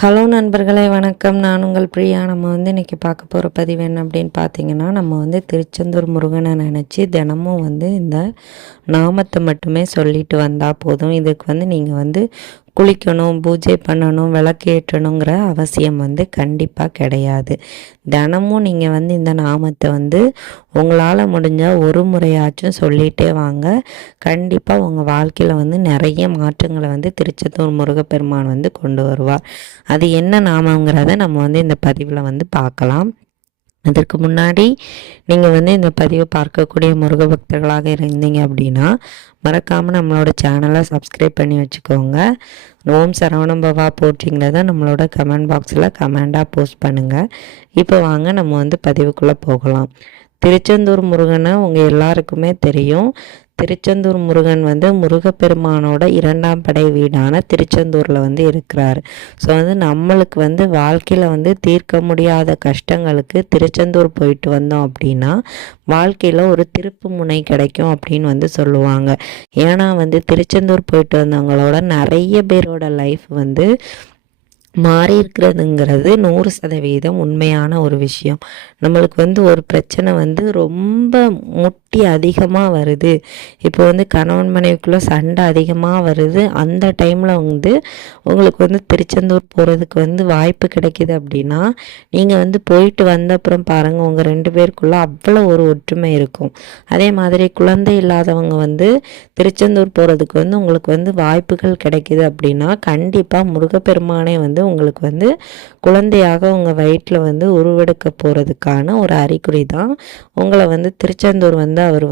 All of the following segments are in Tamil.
ஹலோ நண்பர்களே வணக்கம். நான் உங்கள் பிரியா. நம்ம இன்றைக்கி பார்க்க போகிற பதிவு என்ன அப்படின்னு பார்த்தீங்கன்னா, நம்ம திருச்செந்தூர் முருகனை நினச்சி தினமும் இந்த நாமத்தை மட்டுமே சொல்லிட்டு வந்தால் போதும். இதுக்கு நீங்கள் குளிக்கணும், பூஜை பண்ணணும், விளக்கு ஏற்றணுங்கிற அவசியம் கண்டிப்பாக கிடையாது. தினமும் நீங்கள் இந்த நாமத்தை உங்களால் முடிஞ்சால் ஒரு முறையாச்சும் சொல்லிகிட்டே வாங்க. கண்டிப்பாக உங்கள் வாழ்க்கையில் நிறைய மாற்றங்களை திருச்செந்தூர் முருகப்பெருமான் கொண்டு வருவார். அது என்ன நாமங்கிறத நம்ம இந்த பதிவில் பார்க்கலாம். அதற்கு முன்னாடி நீங்கள் இந்த பதிவை பார்க்கக்கூடிய முருக பக்தர்களாக இருந்தீங்க அப்படின்னா மறக்காமல் நம்மளோட சேனலை சப்ஸ்கிரைப் பண்ணி வச்சுக்கோங்க. ஓம் சரவணம் பவா போற்றிங்கிறத நம்மளோட கமெண்ட் பாக்ஸில் கமெண்டாக போஸ்ட் பண்ணுங்கள். இப்போ வாங்க நம்ம பதிவுக்குள்ளே போகலாம். திருச்செந்தூர் முருகனை உங்கள் எல்லாருக்குமே தெரியும். திருச்செந்தூர் முருகன் முருகப்பெருமானோட 2ஆம் படை வீடான திருச்செந்தூரில் இருக்கிறார். ஸோ நம்மளுக்கு வாழ்க்கையில் தீர்க்க முடியாத கஷ்டங்களுக்கு திருச்செந்தூர் போயிட்டு வந்தோம் அப்படின்னா வாழ்க்கையில் ஒரு திருப்பு முனை கிடைக்கும் அப்படின்னு சொல்லுவாங்க. ஏன்னா திருச்செந்தூர் போயிட்டு வந்தவங்களோட நிறைய பேரோட லைஃப் மாறி இருக்கிறதுங்கிறது 100% உண்மையான ஒரு விஷயம். நம்மளுக்கு ஒரு பிரச்சனை ரொம்ப முட்டி அதிகமாக வருது. இப்போ கணவன் மனைவிக்குள்ளே சண்டை அதிகமாக வருது. அந்த டைமில் உங்களுக்கு திருச்செந்தூர் போகிறதுக்கு வாய்ப்பு கிடைக்கிது அப்படின்னா நீங்கள் போயிட்டு வந்த அப்புறம் பாருங்கள், உங்கள் 2 பேருக்குள்ளே அவ்வளோ ஒரு ஒற்றுமை இருக்கும். அதே மாதிரி குழந்தை இல்லாதவங்க திருச்செந்தூர் போகிறதுக்கு உங்களுக்கு வாய்ப்புகள் கிடைக்கிது அப்படின்னா கண்டிப்பாக முருகப்பெருமானே உங்களுக்கு குழந்தையாக உங்கள் வயிற்றில் உருவெடுக்க போகிறதுக்கான ஒரு அறிகுறி தான் உங்களை திருச்செந்தூர் அவர்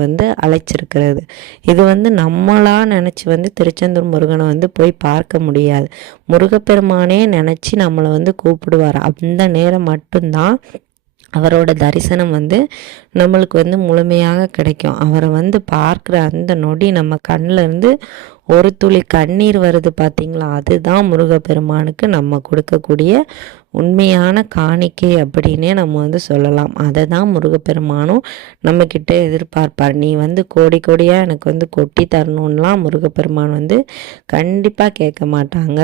அழைச்சிருக்கிறது. இது நம்மளா நினச்சி திருச்செந்தூர் முருகனை போய் பார்க்க முடியாது. முருகப்பெருமானே நினச்சி நம்மளை கூப்பிடுவார். அந்த நேரம் மட்டும்தான் அவரோட தரிசனம் நம்மளுக்கு முழுமையாக கிடைக்கும். அவரை பார்க்குற அந்த நொடி நம்ம கண்ணில் இருந்து ஒரு துளி கண்ணீர் வருது பார்த்தீங்களா, அதுதான் முருகப்பெருமானுக்கு நம்ம கொடுக்கக்கூடிய உண்மையான காணிக்கை அப்படின்னே நம்ம சொல்லலாம். அதை தான் முருகப்பெருமானும் நம்மக்கிட்ட எதிர்பார்ப்பார். நீ கோடி கோடியாக எனக்கு கொட்டி தரணும்லாம் முருகப்பெருமான் கண்டிப்பாக கேட்க மாட்டாங்க.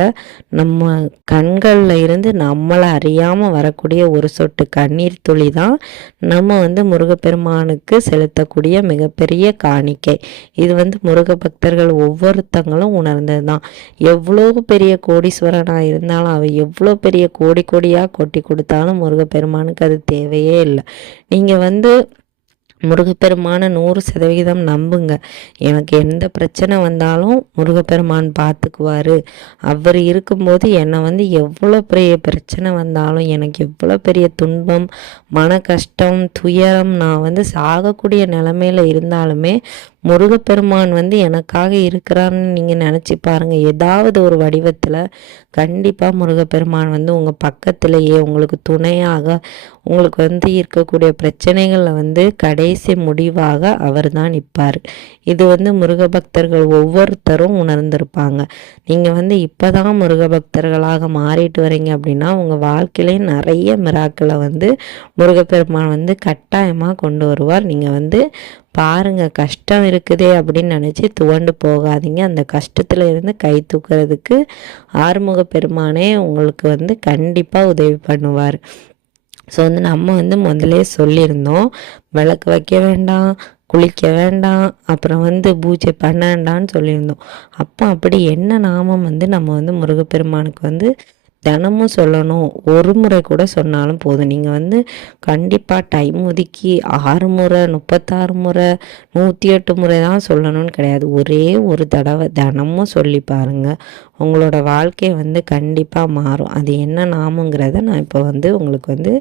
நம்ம கண்களில் இருந்து நம்மளை அறியாமல் வரக்கூடிய ஒரு சொட்டு கண்ணீர் துளி தான் நம்ம முருகப்பெருமானுக்கு செலுத்தக்கூடிய மிகப்பெரிய காணிக்கை. இது முருக பக்தர்கள் ஒவ்வொருத்தங்களும் உணர்ந்தது தான். எவ்வளோ பெரிய கோடீஸ்வரனாக இருந்தாலும் அவன் எவ்வளோ பெரிய கோடி கோடியாக கொட்டி கொடுத்தாலும் முருகப்பெருமானுக்கு அது தேவையே இல்லை. நீங்கள் முருகப்பெருமான 100% நம்புங்க. எனக்கு எந்த பிரச்சனை வந்தாலும் முருகப்பெருமான் பார்த்துக்குவார். அவர் இருக்கும்போது என்னை எவ்வளோ பெரிய பிரச்சனை வந்தாலும், எனக்கு எவ்வளோ பெரிய துன்பம், மன கஷ்டம், துயரம், நான் சாகக்கூடிய நிலமையில இருந்தாலுமே முருகப்பெருமான் எனக்காக இருக்கிறான்னு நீங்கள் நினச்சி பாருங்கள். ஏதாவது ஒரு வடிவத்தில் கண்டிப்பாக முருகப்பெருமான் உங்கள் பக்கத்திலேயே உங்களுக்கு துணையாக உங்களுக்கு இருக்கக்கூடிய பிரச்சனைகளில் கடைசி முடிவாக அவர் தான் நிற்பார். இது முருக பக்தர்கள் ஒவ்வொருத்தரும் உணர்ந்திருப்பாங்க. நீங்கள் இப்போ தான் முருக பக்தர்களாக மாறிட்டு வரீங்க அப்படின்னா உங்கள் வாழ்க்கையிலே நிறைய மிராக்களை முருகப்பெருமான் கட்டாயமாக கொண்டு வருவார். நீங்கள் பாருங்கள், கஷ்டம் இருக்குதே அப்படின்னு நினச்சி துவண்டு போகாதீங்க. அந்த கஷ்டத்தில் இருந்து கை தூக்கிறதுக்கு ஆறுமுக பெருமானே உங்களுக்கு கண்டிப்பாக உதவி பண்ணுவார். ஸோ நம்ம முதலே சொல்லியிருந்தோம், விளக்கு வைக்க வேண்டாம், குளிக்க வேண்டாம், அப்புறம் பூஜை பண்ண வேண்டான்னு சொல்லியிருந்தோம். அப்போ அப்படி என்ன நாமம் நம்ம முருகப்பெருமானுக்கு தினமும் சொல்லணும். ஒரு முறை கூட சொன்னாலும் போதும். நீங்கள் கண்டிப்பாக டைம் ஒதுக்கி 6 முறை 36 முறை 108 முறை தான் சொல்லணும்னு கிடையாது. ஒரே ஒரு தடவை தினமும் சொல்லி பாருங்கள். உங்களோட வாழ்க்கை கண்டிப்பாக மாறும். அது என்ன நாமங்கிறத நான் இப்போ உங்களுக்கு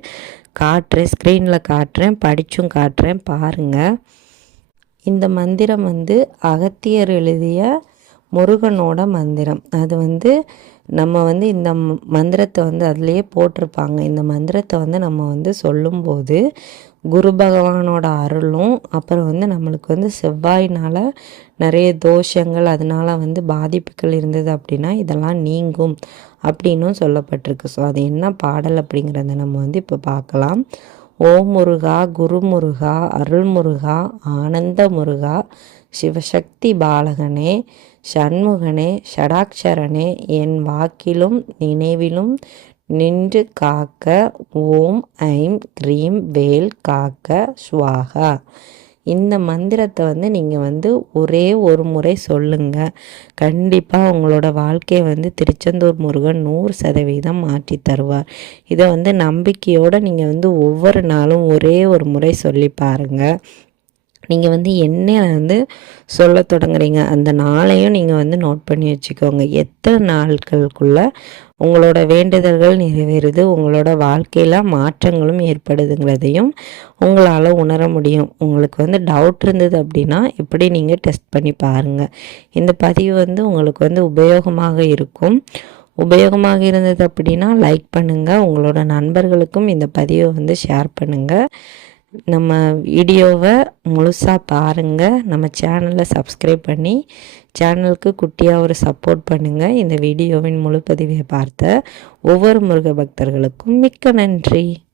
காட்டுறேன், ஸ்க்ரீனில் காட்டுறேன், படித்தும் காட்டுறேன், பாருங்கள். இந்த மந்திரம் அகத்தியர் எழுதிய முருகனோட மந்திரம். அது நம்ம இந்த மந்திரத்தை அதுலேயே போட்டிருப்பாங்க. இந்த மந்திரத்தை நம்ம சொல்லும்போது குரு பகவானோட அருளும், அப்புறம் நம்மளுக்கு செவ்வாயினால் நிறைய தோஷங்கள், அதனால் பாதிப்புகள் இருந்தது அப்படின்னா இதெல்லாம் நீங்கும் அப்படின்னும் சொல்லப்பட்டிருக்கு. ஸோ அது என்ன பாடல் அப்படிங்கிறத நம்ம இப்போ பார்க்கலாம். ஓம் முருகா, குரு முருகா, அருள் முருகா, ஆனந்த முருகா, சிவசக்தி பாலகனே, சண்முகனே ஷடாக்ஷரனே என் வாக்கிலும் நினைவிலும் நின்று காக்க ஓம் ஐம் க்ரீம் வேல் காக்க ஸ்வாகா. இந்த மந்திரத்தை வந்து நீங்கள் ஒரே ஒரு முறை சொல்லுங்கள். கண்டிப்பாக உங்களோட வாழ்க்கையை திருச்செந்தூர் முருகன் 100% மாற்றி தருவார். இதை நம்பிக்கையோடு நீங்கள் ஒவ்வொரு நாளும் ஒரே ஒரு முறை சொல்லி பாருங்கள். நீங்கள் என்ன சொல்ல தொடங்குறீங்க அந்த நாளையும் நீங்கள் நோட் பண்ணி வச்சுக்கோங்க. எத்தனை நாட்களுக்குள்ளே உங்களோட வேண்டுதல்கள் நிறைவேறுது, உங்களோட வாழ்க்கையில் மாற்றங்களும் ஏற்படுதுங்கிறதையும் உங்களால் உணர முடியும். உங்களுக்கு டவுட் இருந்தது அப்படின்னா இப்படி நீங்கள் டெஸ்ட் பண்ணி பாருங்கள். இந்த பதிவு உங்களுக்கு உபயோகமாக இருக்கும். உபயோகமாக இருந்தது அப்படின்னா லைக் பண்ணுங்கள். உங்களோட நண்பர்களுக்கும் இந்த பதிவை ஷேர் பண்ணுங்கள். நம்ம வீடியோவை முழுசாக பாருங்கள். நம்ம சேனலை சப்ஸ்கிரைப் பண்ணி சேனலுக்கு குட்டியாக ஒரு சப்போர்ட் பண்ணுங்கள். இந்த வீடியோவின் முழு பதிவை பார்த்த ஒவ்வொரு முருக பக்தர்களுக்கும் மிக்க நன்றி.